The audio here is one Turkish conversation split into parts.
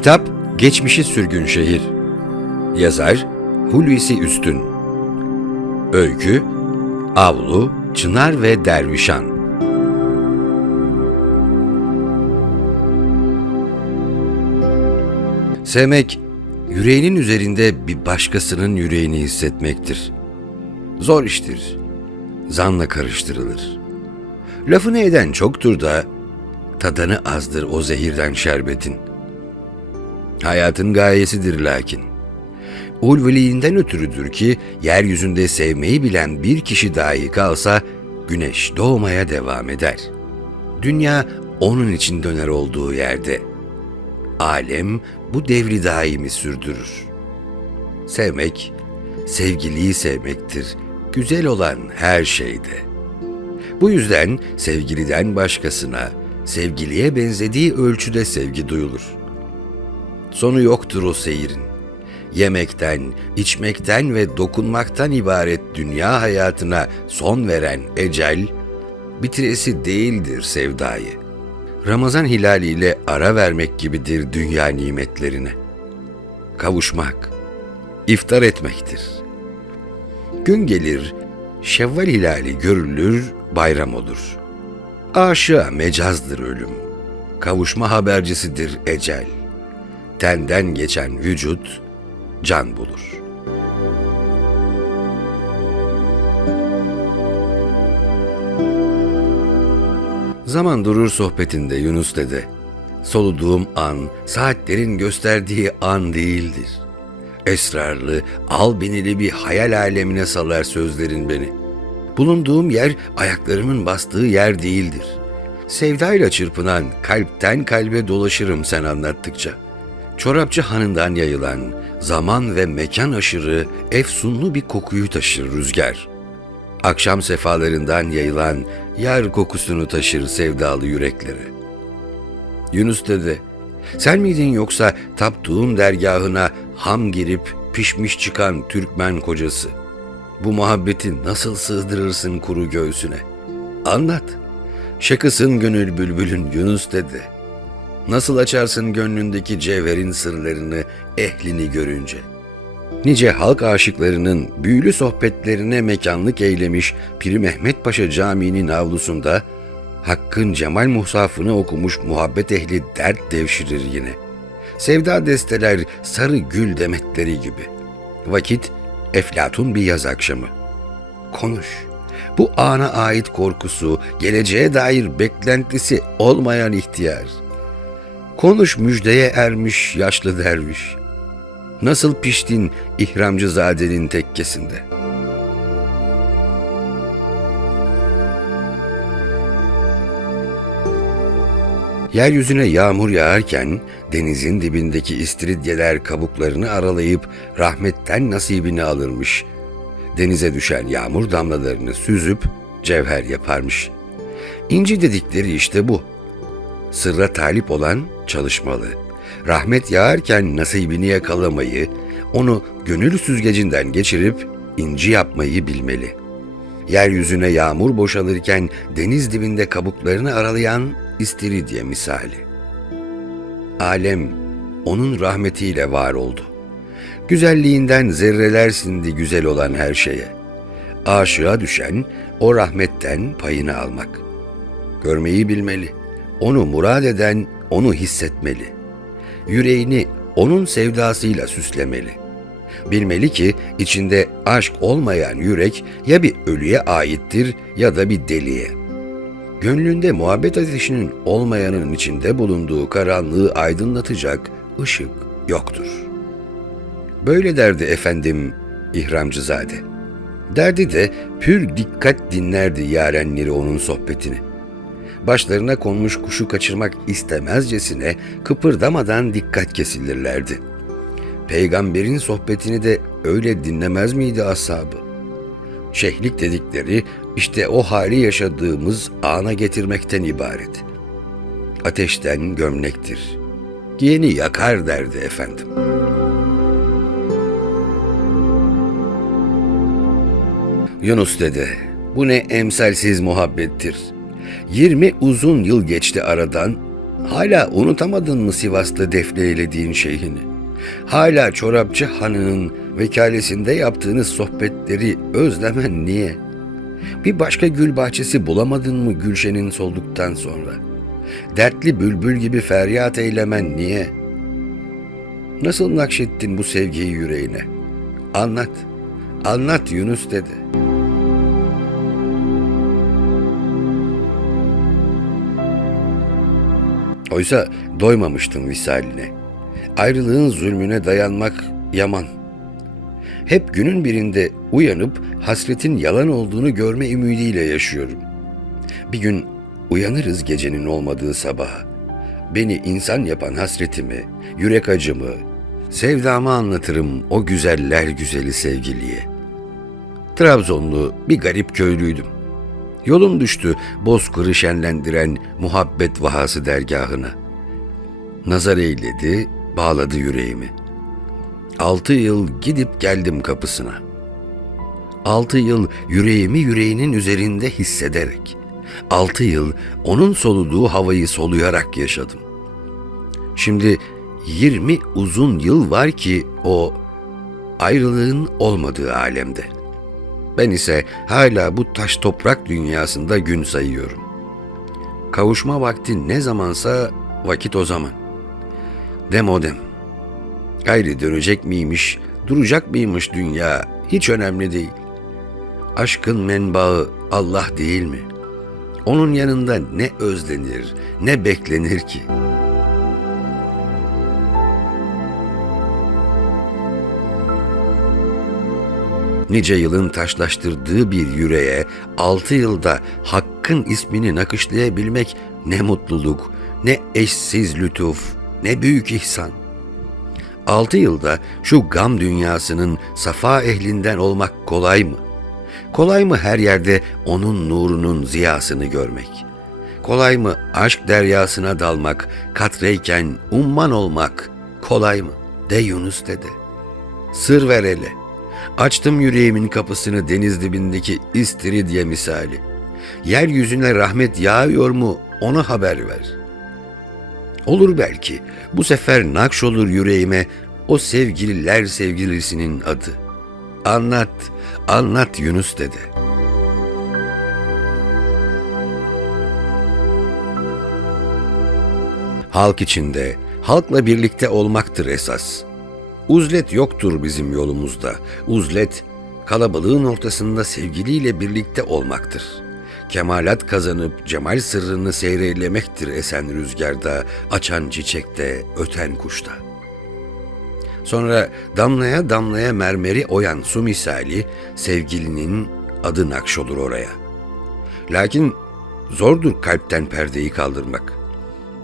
Kitap Geçmişi Sürgün Şehir Yazar Hulusi Üstün Öykü Avlu, Çınar ve Dervişan Sevmek, yüreğinin üzerinde bir başkasının yüreğini hissetmektir. Zor iştir. Zanla karıştırılır. Lafını eden çoktur da, tadanı azdır o zehirden şerbetin. Hayatın gayesidir lakin. Ulviliğinden ötürüdür ki, yeryüzünde sevmeyi bilen bir kişi dahi kalsa, güneş doğmaya devam eder. Dünya onun için döner olduğu yerde. Alem bu devri daimi sürdürür. Sevmek, sevgiliyi sevmektir. Güzel olan her şeyde. Bu yüzden sevgiliden başkasına, sevgiliye benzediği ölçüde sevgi duyulur. Sonu yoktur o seyirin. Yemekten, içmekten ve dokunmaktan ibaret dünya hayatına son veren ecel, bitiresi değildir sevdayı. Ramazan hilaliyle ara vermek gibidir dünya nimetlerine. Kavuşmak, iftar etmektir. Gün gelir, Şevval hilali görülür, bayram olur. Aşığa mecazdır ölüm. Kavuşma habercisidir ecel. Tenden geçen vücut can bulur. Zaman durur sohbetinde Yunus dede. Soluduğum an, saatlerin gösterdiği an değildir. Esrarlı, albinili bir hayal alemine salar sözlerin beni. Bulunduğum yer ayaklarımın bastığı yer değildir. Sevdayla çırpınan kalpten kalbe dolaşırım sen anlattıkça. Çorapçı hanından yayılan, zaman ve mekan aşırı, efsunlu bir kokuyu taşır rüzgar. Akşam sefalarından yayılan yar kokusunu taşır sevdalı yürekleri. Yunus dedi, sen miydin yoksa taptuğun dergahına ham girip pişmiş çıkan Türkmen kocası? Bu muhabbeti nasıl sığdırırsın kuru göğsüne? Anlat. Şakısın gönül bülbülün Yunus dedi. Nasıl açarsın gönlündeki cevherin sırlarını ehlini görünce? Nice halk aşıklarının büyülü sohbetlerine mekanlık eylemiş Piri Mehmet Paşa Camii'nin avlusunda Hakk'ın Cemal Muhsafını okumuş muhabbet ehli dert devşirir yine. Sevda desteler sarı gül demetleri gibi. Vakit Eflatun bir yaz akşamı. Konuş. Bu ana ait korkusu, geleceğe dair beklentisi olmayan ihtiyar. Konuş müjdeye ermiş yaşlı derviş. Nasıl piştin ihramcı zadenin tekkesinde? Yeryüzüne yağmur yağarken denizin dibindeki istiridyeler kabuklarını aralayıp rahmetten nasibini alırmış. Denize düşen yağmur damlalarını süzüp cevher yaparmış. İnci dedikleri işte bu. Sırra talip olan çalışmalı. Rahmet yağarken nasibini yakalamayı, onu gönül süzgecinden geçirip inci yapmayı bilmeli. Yeryüzüne yağmur boşalırken deniz dibinde kabuklarını aralayan istiridye misali. Alem onun rahmetiyle var oldu. Güzelliğinden zerreler sindi güzel olan her şeye. Aşığa düşen o rahmetten payını almak. Görmeyi bilmeli. Onu murad eden onu hissetmeli. Yüreğini onun sevdasıyla süslemeli. Bilmeli ki içinde aşk olmayan yürek ya bir ölüye aittir ya da bir deliye. Gönlünde muhabbet ateşinin olmayanın içinde bulunduğu karanlığı aydınlatacak ışık yoktur. Böyle derdi efendim İhramcızade. Derdi de pür dikkat dinlerdi yarenleri onun sohbetini. Başlarına konmuş kuşu kaçırmak istemezcesine kıpırdamadan dikkat kesilirlerdi. Peygamberin sohbetini de öyle dinlemez miydi ashabı? Şehlik dedikleri işte o hali yaşadığımız ana getirmekten ibaret. Ateşten gömlektir. Giyeni yakar derdi efendim. Yunus dedi, bu ne emsalsiz muhabbettir. Yirmi uzun yıl geçti aradan, Hala unutamadın mı Sivas'ta defne eylediğin şeyhini? Hala Çorapçı Hanı'nın vekalesinde yaptığınız sohbetleri özlemen niye? Bir başka gül bahçesi bulamadın mı Gülşen'in solduktan sonra? Dertli bülbül gibi feryat eylemen niye? Nasıl nakşettin bu sevgiyi yüreğine? Anlat, anlat Yunus dedi. Oysa doymamıştım visaline. Ayrılığın zulmüne dayanmak yaman. Hep günün birinde uyanıp hasretin yalan olduğunu görme ümidiyle yaşıyorum. Bir gün uyanırız gecenin olmadığı sabaha. Beni insan yapan hasretimi, yürek acımı, sevdamı anlatırım o güzeller güzeli sevgiliye. Trabzonlu bir garip köylüydüm. Yolum düştü bozkırı şenlendiren muhabbet vahası dergahına. Nazar eyledi, bağladı yüreğimi. Altı yıl gidip geldim kapısına. Altı yıl yüreğimi yüreğinin üzerinde hissederek, altı yıl onun soluduğu havayı soluyarak yaşadım. Şimdi yirmi uzun yıl var ki o ayrılığın olmadığı alemde. Ben ise hala bu taş toprak dünyasında gün sayıyorum. Kavuşma vakti ne zamansa vakit o zaman. Dem o dem. Gayri dönecek miymiş, duracak mıymış dünya hiç önemli değil. Aşkın menbaı Allah değil mi? Onun yanında ne özlenir, ne beklenir ki?'' Nice yılın taşlaştırdığı bir yüreğe altı yılda Hakk'ın ismini nakışlayabilmek ne mutluluk, ne eşsiz lütuf, ne büyük ihsan. Altı yılda şu gam dünyasının safa ehlinden olmak kolay mı? Kolay mı her yerde onun nurunun ziyasını görmek? Kolay mı aşk deryasına dalmak, katreyken umman olmak? Kolay mı? De Yunus dedi. Sır ver ele. Açtım yüreğimin kapısını deniz dibindeki istiridye misali. Yeryüzüne rahmet yağıyor mu ona haber ver. Olur belki bu sefer nakş olur yüreğime o sevgililer sevgilisinin adı. Anlat, anlat Yunus dedi. Halk içinde, halkla birlikte olmaktır esas.'' Uzlet yoktur bizim yolumuzda. Uzlet, kalabalığın ortasında sevgiliyle birlikte olmaktır. Kemalat kazanıp cemal sırrını seyreylemektir esen rüzgarda, açan çiçekte, öten kuşta. Sonra damlaya damlaya mermeri oyan su misali sevgilinin adı nakş olur oraya. Lakin zordur kalpten perdeyi kaldırmak.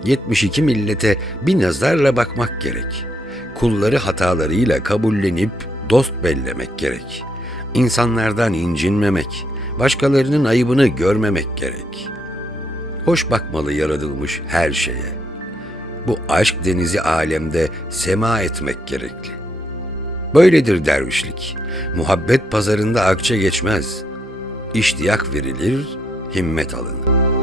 72 millete bir nazarla bakmak gerek.'' Kulları hatalarıyla kabullenip dost bellemek gerek. İnsanlardan incinmemek, başkalarının ayıbını görmemek gerek. Hoş bakmalı yaratılmış her şeye. Bu aşk denizi alemde sema etmek gerekli. Böyledir dervişlik. Muhabbet pazarında akçe geçmez. İştiyak verilir, himmet alınır.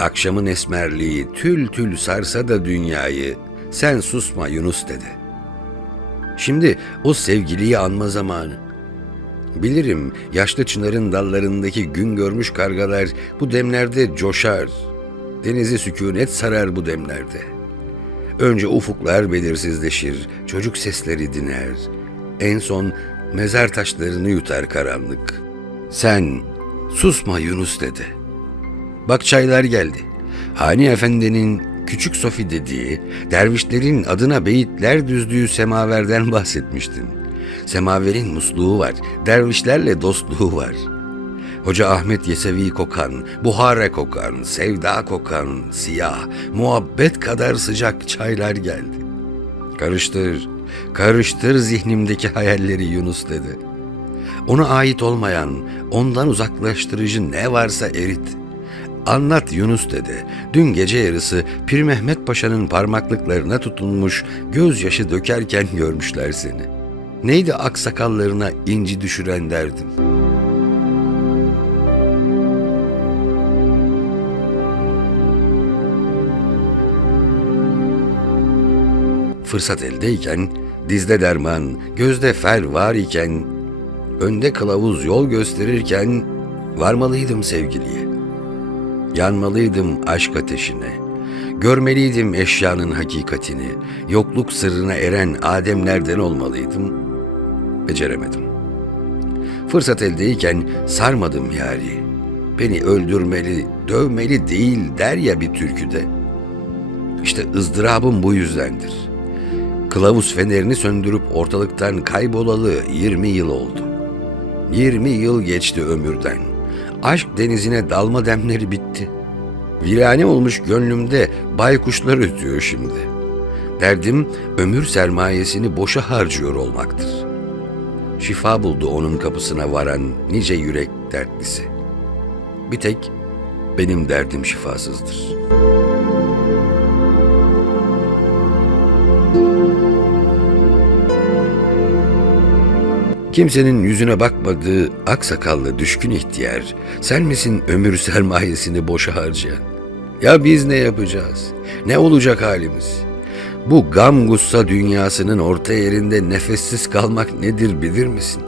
Akşamın esmerliği tül tül sarsa da dünyayı, sen susma Yunus dedi. Şimdi o sevgiliyi anma zamanı. Bilirim yaşlı çınarın dallarındaki gün görmüş kargalar bu demlerde coşar. Denizi sükunet sarar bu demlerde. Önce ufuklar belirsizleşir, çocuk sesleri diner. En son mezar taşlarını yutar karanlık. Sen susma Yunus dedi.'' Bak çaylar geldi. Hani Efendi'nin Küçük Sofi dediği, dervişlerin adına beyitler düzdüğü semaverden bahsetmiştin. Semaverin musluğu var, dervişlerle dostluğu var. Hoca Ahmet Yesevi kokan, buhare kokan, sevda kokan, siyah, muhabbet kadar sıcak çaylar geldi. Karıştır, karıştır zihnimdeki hayalleri Yunus dedi. Ona ait olmayan, ondan uzaklaştırıcı ne varsa erit.'' Anlat Yunus dedi. Dün gece yarısı Pir Mehmet Paşa'nın parmaklıklarına tutunmuş gözyaşı dökerken görmüşler seni. Neydi aksakallarına inci düşüren derdim? Fırsat eldeyken, dizde derman, gözde fer var iken, önde kılavuz yol gösterirken varmalıydım sevgiliye. Yanmalıydım aşk ateşine. Görmeliydim eşyanın hakikatini. Yokluk sırrına eren Ademlerden olmalıydım. Beceremedim. Fırsat eldeyken sarmadım yari. Beni öldürmeli, dövmeli değil der ya bir türküde. İşte ızdırabım bu yüzdendir. Kılavuz fenerini söndürüp ortalıktan kaybolalı 20 yıl oldu. 20 yıl geçti ömürden. Aşk denizine dalma demleri bitti. Virane olmuş gönlümde baykuşlar ötüyor şimdi. Derdim ömür sermayesini boşa harcıyor olmaktır. Şifa buldu onun kapısına varan nice yürek dertlisi. Bir tek benim derdim şifasızdır. Kimsenin yüzüne bakmadığı aksakallı düşkün ihtiyar, sen misin ömür sermayesini boşa harcayan? Ya biz ne yapacağız? Ne olacak halimiz? Bu gam gussa dünyasının orta yerinde nefessiz kalmak nedir bilir misin?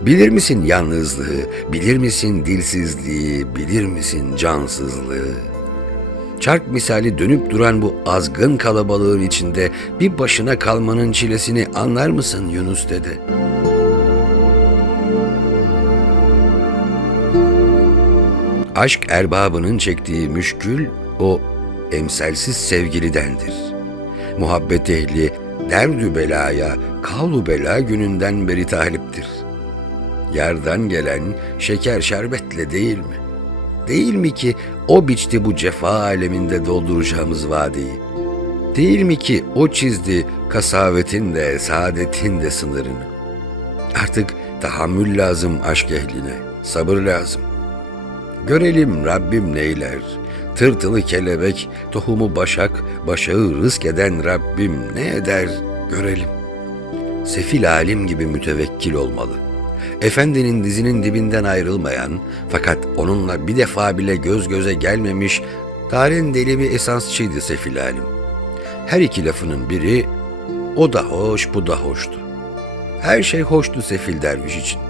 Bilir misin yalnızlığı, bilir misin dilsizliği, bilir misin cansızlığı? Çark misali dönüp duran bu azgın kalabalığın içinde bir başına kalmanın çilesini anlar mısın Yunus dede?'' Aşk erbabının çektiği müşkül o emsalsiz sevgilidendir. Muhabbet ehli derdü belaya, kavlu bela gününden beri taliptir. Yerden gelen şeker şerbetle değil mi? Değil mi ki o biçti bu cefa aleminde dolduracağımız vadiyi? Değil mi ki o çizdi kasavetin de saadetin de sınırını? Artık tahammül lazım aşk ehline, sabır lazım. Görelim Rabbim neyler. Tırtılı kelebek, tohumu başak, başağı rızk eden Rabbim ne eder görelim. Sefil alim gibi mütevekkil olmalı. Efendinin dizinin dibinden ayrılmayan fakat onunla bir defa bile göz göze gelmemiş Taren deli bir esansçıydı Sefil alim. Her iki lafının biri o da hoş bu da hoştu. Her şey hoştu Sefil derviş için.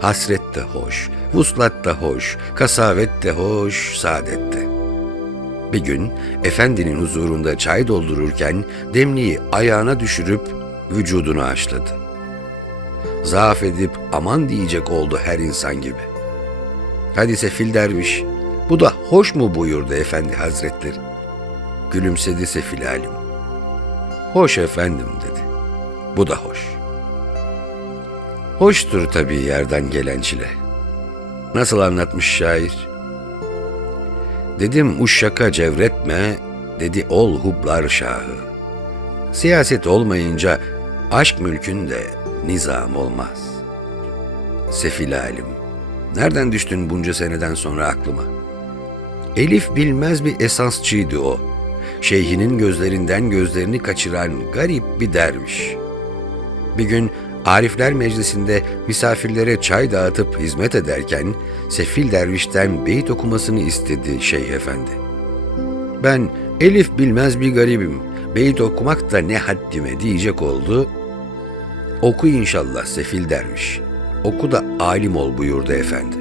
Hasret de hoş, vuslat da hoş, kasavet de hoş, saadet de. Bir gün efendinin huzurunda çay doldururken demliği ayağına düşürüp vücudunu açladı. Zaaf edip aman diyecek oldu her insan gibi. Hadi sefil derviş, bu da hoş mu buyurdu efendi hazretleri. Gülümsedi sefil alim. Hoş efendim dedi. Bu da hoş.'' Hoştur tabii yerden gelen çile. Nasıl anlatmış şair? Dedim uşşaka cevretme, dedi ol hublar şahı. Siyaset olmayınca aşk mülkünde nizam olmaz. Sefil alim, nereden düştün bunca seneden sonra aklıma? Elif bilmez bir esansçıydı o. Şeyhinin gözlerinden gözlerini kaçıran garip bir derviş. Bir gün Arifler Meclisi'nde misafirlere çay dağıtıp hizmet ederken Sefil Derviş'ten beyit okumasını istedi Şeyh Efendi. Ben elif bilmez bir garibim, beyit okumak da ne haddime diyecek oldu. Oku inşallah Sefil Derviş, oku da alim ol buyurdu efendi.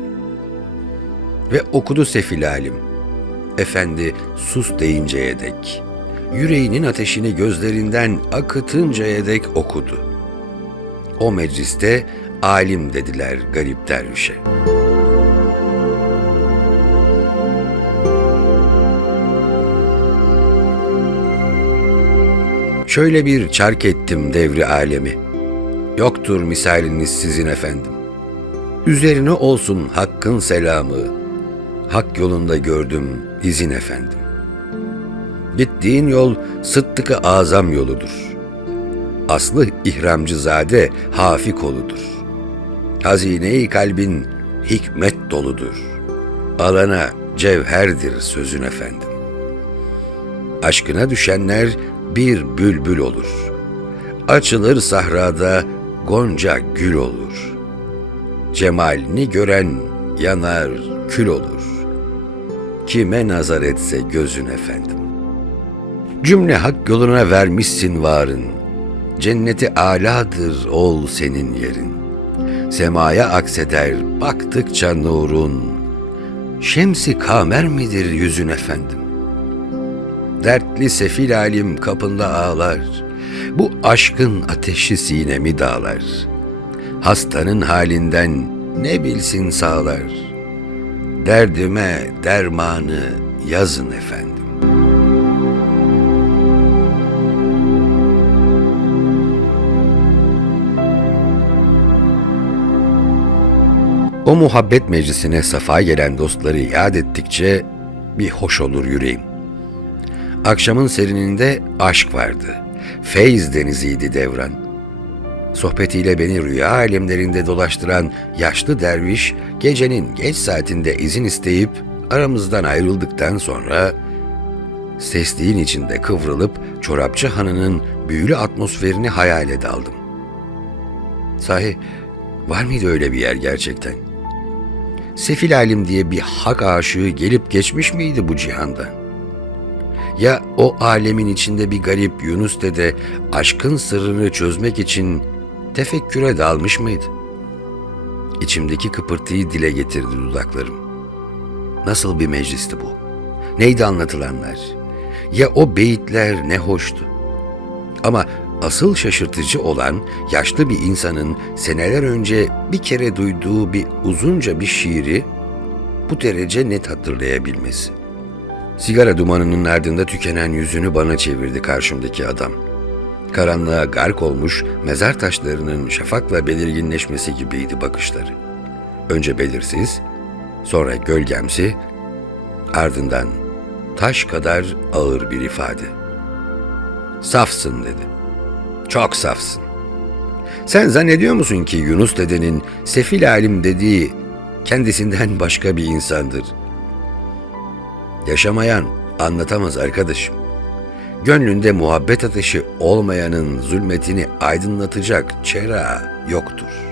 Ve okudu Sefil alim. Efendi sus deyinceye dek, yüreğinin ateşini gözlerinden akıtıncaya dek okudu.'' O mecliste alim dediler garip dervişe. Şöyle bir çark ettim devri alemi. Yoktur misaliniz sizin efendim. Üzerine olsun hakkın selamı. Hak yolunda gördüm izin efendim. Gittiğin yol sıddık azam yoludur.'' Aslı ihramcızade hafi koludur. Hazine-i kalbin hikmet doludur. Alana cevherdir sözün efendim. Aşkına düşenler bir bülbül olur. Açılır sahrada gonca gül olur. Cemalini gören yanar kül olur. Kime nazar etse gözün efendim. Cümle hak yoluna vermişsin varın. Cenneti aladır ol senin yerin. Semaya akseder baktıkça nurun. Şemsi kamer midir yüzün efendim? Dertli sefil halim kapında ağlar. Bu aşkın ateşi sinemi dağlar. Hastanın halinden ne bilsin sağlar. Derdime dermanı yazın efendim. O muhabbet meclisine safa gelen dostları yad ettikçe bir hoş olur yüreğim. Akşamın serininde aşk vardı. Feyz deniziydi devran. Sohbetiyle beni rüya alemlerinde dolaştıran yaşlı derviş gecenin geç saatinde izin isteyip aramızdan ayrıldıktan sonra sesliğin içinde kıvrılıp çorapçı hanının büyülü atmosferini hayale daldım. Sahi var mıydı öyle bir yer gerçekten? Sefil alim diye bir hak aşığı gelip geçmiş miydi bu cihanda? Ya o alemin içinde bir garip Yunus dede aşkın sırrını çözmek için tefekküre dalmış mıydı? İçimdeki kıpırtıyı dile getirdi dudaklarım. Nasıl bir meclisti bu? Neydi anlatılanlar? Ya o beyitler ne hoştu? Ama asıl şaşırtıcı olan yaşlı bir insanın seneler önce bir kere duyduğu bir uzunca bir şiiri bu derece net hatırlayabilmesi. Sigara dumanının ardında tükenen yüzünü bana çevirdi karşımdaki adam. Karanlığa gark olmuş mezar taşlarının şafakla belirginleşmesi gibiydi bakışları. Önce belirsiz, sonra gölgemsi, ardından taş kadar ağır bir ifade. Safsın dedi. Çok safsın. Sen zannediyor musun ki Yunus dedenin sefil alim dediği kendisinden başka bir insandır? Yaşamayan anlatamaz arkadaşım. Gönlünde muhabbet ateşi olmayanın zulmetini aydınlatacak çera yoktur.''